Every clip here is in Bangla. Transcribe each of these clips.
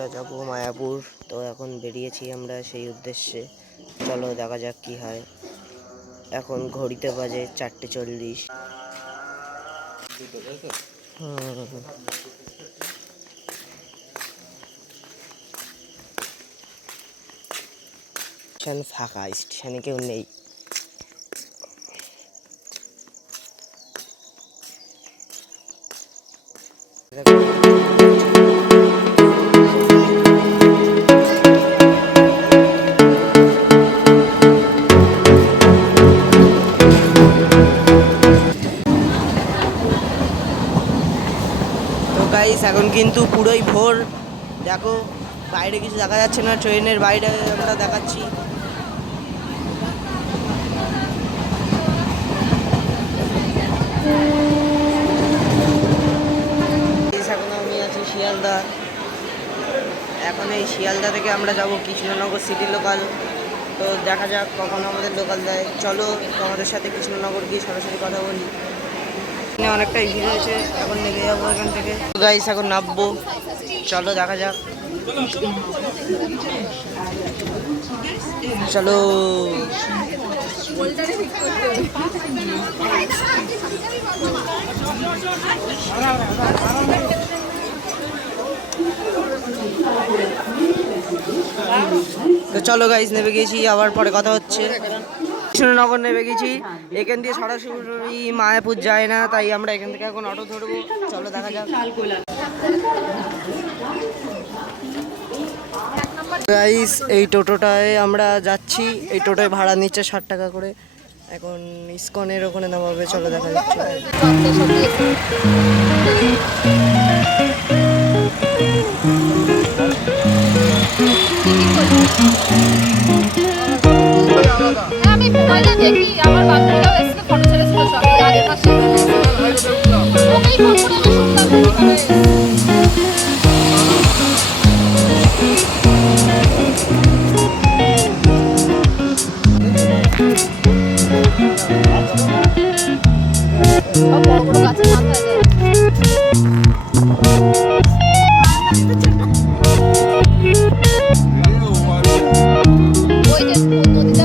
আমরা যাব মায়াপুর। তো এখন বেরিয়েছি আমরা সেই উদ্দেশ্যে। চলো দেখা যাক কি হয়। এখন ঘড়িতে বাজে 4:40। স্টেশন ফাঁকা, স্টেশনে কেউ নেই। গাইস এখন কিন্তু পুরোই ভোর। দেখো বাইরে কিছু দেখা যাচ্ছে না, ট্রেনের বাইরে আমরা দেখাচ্ছি। এখন আমি আছি শিয়ালদা। এখন এই শিয়ালদা থেকে আমরা যাব কৃষ্ণনগর সিটি লোকাল। তো দেখা যাক কখন আমাদের লোকাল দেয়। চলো তোমাদের সাথে কৃষ্ণনগর গিয়ে সরাসরি কথা বলি। অনেকটাই ভিড় হয়েছে, এখন নেমে যাবো এখান থেকে। গাইস এখন নামবো, চলো দেখা যাক। চলো তো চলো গাইস নেমে গেছি, আবার পরে কথা হচ্ছে। কৃষ্ণনগর নেমে গেছি, এখান দিয়ে সরাসরি মায়াপুর যায় না, তাই আমরা এখান থেকে এখন অটো ধরবো। চলো দেখা যাক। গাইস এই টোটোটায় আমরা যাচ্ছি, এই টোটোয় ভাড়া নিচ্ছে 60 টাকা করে। এখন ইসকনের ওখানে নামাবে, চলো দেখা যাচ্ছে। আমি মোবাইলে দেখি আমার বান্ধবীরাও এসে ফটো ছেড়েছিল সব আগের মাসে। ওকেই ফোন করে আমি শুনলাম। বড় বড় গাছের মাথায় যায়। ওই যে নদীটা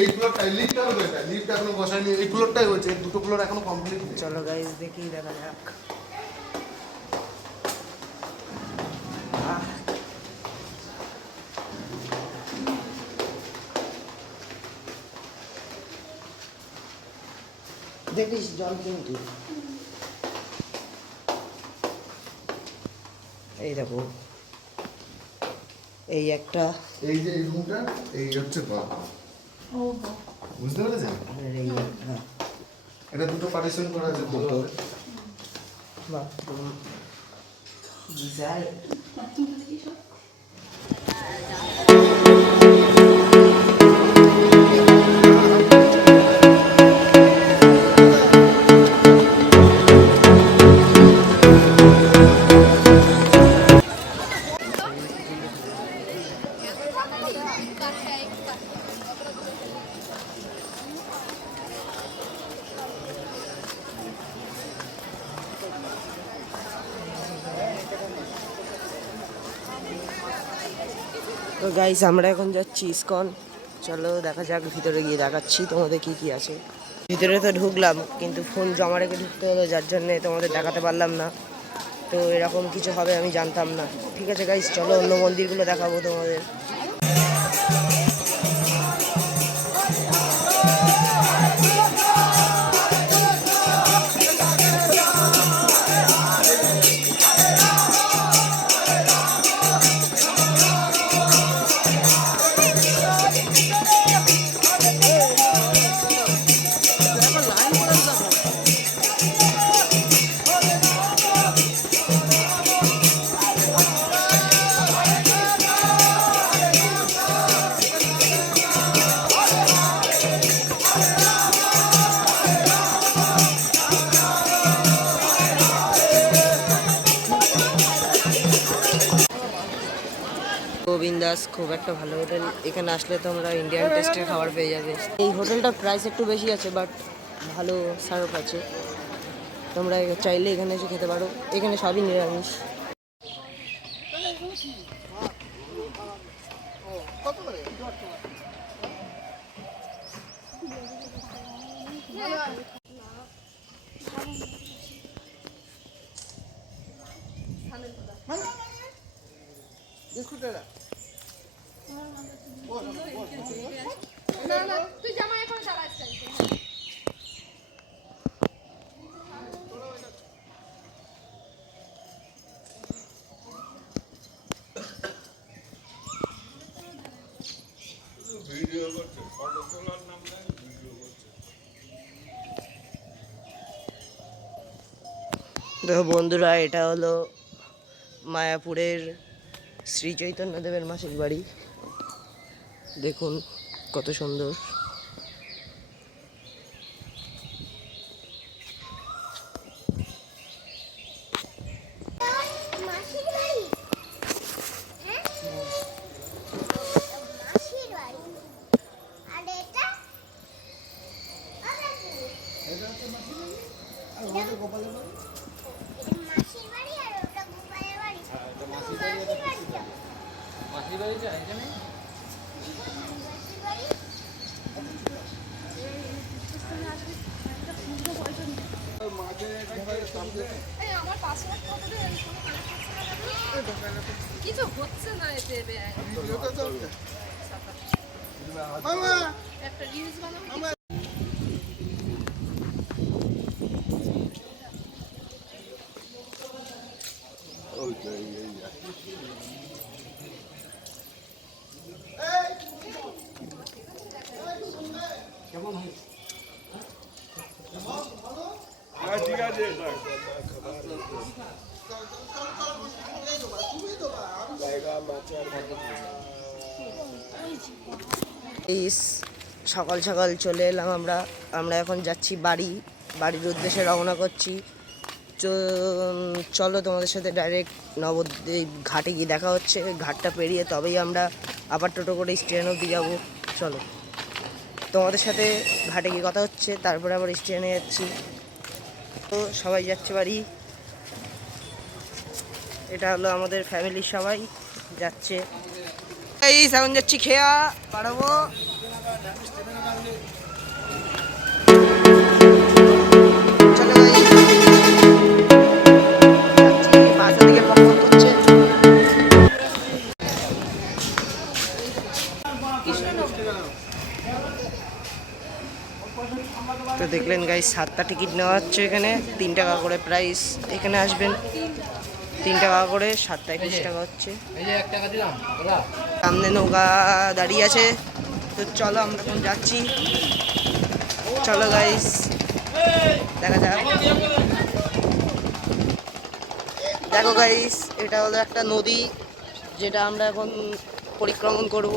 এই ফ্লোরটাই লিফট হবে, এটা লিফট এখনো বসায়নি, এই ফ্লোরটাই হচ্ছে, দুটো ফ্লোর এখনো কমপ্লিট নেই। চলো গাইস দেখি, দেখা যাক। দেখিস জল কিন্তু এই দেখো, এই একটা, এই যে এই রুমটা, এই হচ্ছে ঘর। বুঝতে পেরেছেন? এই একটা এটা দুটো পার্টিশন করা আছে, দুটো বাথরুম, গিজার। তো গাইস আমরা এখন যাচ্ছি ইসকন। চলো দেখা যাক, ভিতরে গিয়ে দেখাচ্ছি তোমাদের কি কি আছে। ভিতরে তো ঢুকলাম, কিন্তু ফোন জমা রেখে ঢুকতে হলো, যার জন্যে তোমাদের দেখাতে পারলাম না। তো এরকম কিছু হবে আমি জানতাম না। ঠিক আছে গাইস, চলো অন্য মন্দিরগুলো দেখাবো তোমাদের। গোবিন্দাস খুব একটা ভালো হোটেল। এখানে আসলে তোমরা ইন্ডিয়ান টেস্টের খাবার পেয়ে যাবে। এই হোটেলটার প্রাইস একটু বেশি আছে, বাট ভালো সার্ভ আছে। তোমরা চাইলে এখানে এসে খেতে পারো। এখানে সবই নিরামিষ। না না, তুই জামা এখন চালাস কেন? দেখো বন্ধুরা, এটা হলো মায়াপুরের শ্রী চৈতন্যদেবের মাসির বাড়ি। দেখুন কত সুন্দর। মাসির বাড়ি? হ্যাঁ? মাসির বাড়ি। আর এটা? এটা মাসির বাড়ি আর ওটা গোপালের বাড়ি। মাসির বাড়ি যাও। মাসির বাড়ি? এই আমার পাসওয়ার্ড কত দে? কিছু হচ্ছে না এতে একটা রিলস বানাবো। এই সকাল সকাল চলে এলাম আমরা। আমরা এখন যাচ্ছি বাড়ির উদ্দেশ্যে রওনা করছি। চলো তোমাদের সাথে ডাইরেক্ট নবদ্বীপ ঘাটে গিয়ে দেখা হচ্ছে। ঘাটটা পেরিয়ে তবেই আমরা আবার টোটো করে স্টেশন অবধি যাবো। চলো তোমাদের সাথে ঘাটে গিয়ে কথা হচ্ছে, তারপরে আবার স্টেশনে যাচ্ছি। তো সবাই যাচ্ছে বাড়ি। এটা হলো আমাদের ফ্যামিলির সবাই যাচ্ছে। এই এখন যাচ্ছি খেয়া পাঠাবো। চলো ভাই, যাচ্ছি। বাসা দিকে পকন করছে। তো দেখলেন গাইস, 7টা টিকিট নেওয়া হচ্ছে এখানে। 3 টাকা করে প্রাইস। এখানে আসবেন 3 টাকা করে, 7টা 21 টাকা হচ্ছে। সামনে নৌকা দাঁড়িয়ে আছে। তো চলো আমরা এখন যাচ্ছি। চলো গাইস, দেখা যাক। দেখো গাইস, এটা হলো একটা নদী, যেটা আমরা এখন পরিক্রমণ করব।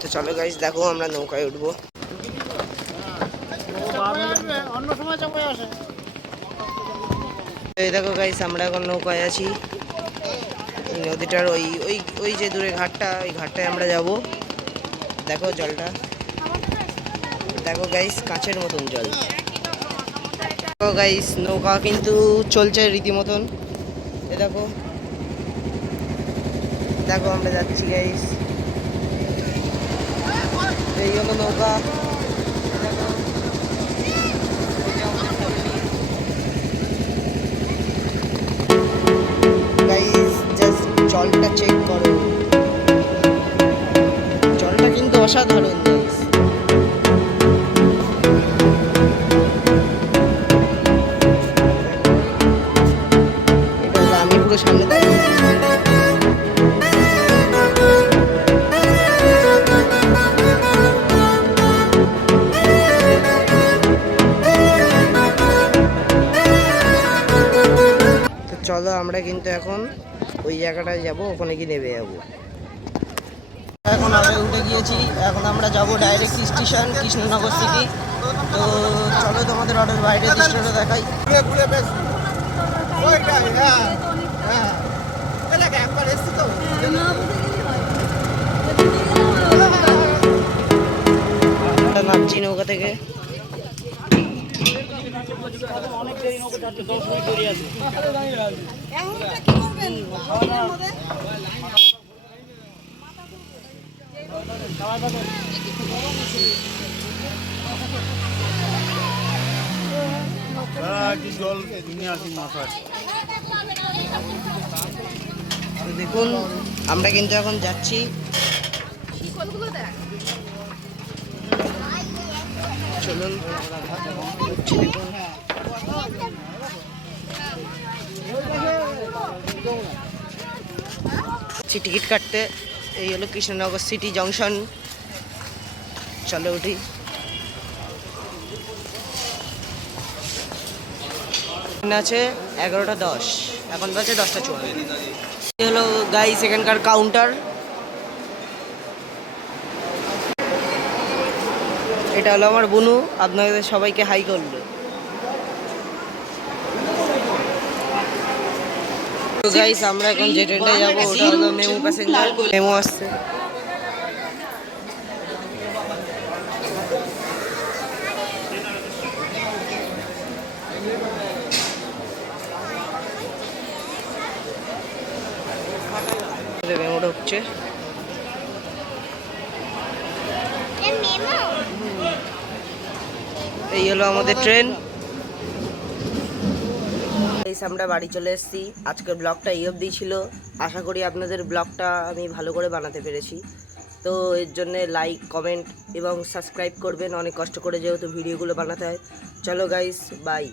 তো চলো গাইস, দেখো আমরা নৌকায় উঠবো। এই দেখো গাইস, আমরা এখন নৌকায় আছি। এই নদীটার ওই ওই ওই যে দূরে ঘাটটা, ওই ঘাটটায় আমরা যাব। দেখো জলটা, দেখো গাইস, কাঁচের মতন জল। তো গাইস নৌকা কিন্তু চলছে রীতিমতন। এ দেখো দেখো আমরা যাচ্ছি গাইস, এই হলো নৌকা। এ দেখো, এই যে আমাদের family। গাইস জাস্ট জলটা চেক করো, জলটা কিন্তু অসাধারণ গাইস। এটা হলো আমি পুরো সামনে দাঁড়িয়ে। তো চলো আমরা কিন্তু এখন ওই জায়গাটায় যাব, ওখানে গিয়ে নেমে যাবো। এখন আমরা উঠে গিয়েছি, এখন আমরা যাব ডাইরেক্ট স্টেশন কৃষ্ণনগর সিটি। তো চলো তোমাদের অর্ডার বাইরের দৃশ্যটা দেখাই। ঘুরে ঘুরে বেশ ওইটাই, হ্যাঁ হ্যাঁ এলাকা একবার এসছি তো। আমরা নামছি নৌকা থেকে। জল নিয়ে আসি মাথায়। তো দেখুন আমরা কিন্তু এখন যাচ্ছি। শিকলগুলো দেখ। চলুন উঠছি, দেখুন টিকিট কাটতে। এই হলো কৃষ্ণনগর সিটি জংশন। চলো উঠি। আছে 11:10, এখন বাজে 10:54। এই হলো গাইস এখানকার কাউন্টার। এটা হলো আমার বুনু, আপনাদের সবাইকে হাই করলো। তো গাইস আমরা এখন যে ট্রেনটায় যাবো ওটা হলো মেমু প্যাসেঞ্জার। মেমু আসছে। মেমুটা হচ্ছে এই হলো আমাদের ট্রেন। আমরা বাড়ি চলে এসেছি। আজকের ব্লগটা এই অবধি ছিল। আশা করি আপনাদের ব্লগটা আমি ভালো করে বানাতে পেরেছি। তো এর জন্যে লাইক কমেন্ট এবং সাবস্ক্রাইব করবেন, অনেক কষ্ট করে যেহেতু ভিডিওগুলো বানাতে হয়। চলো গাইস বাই।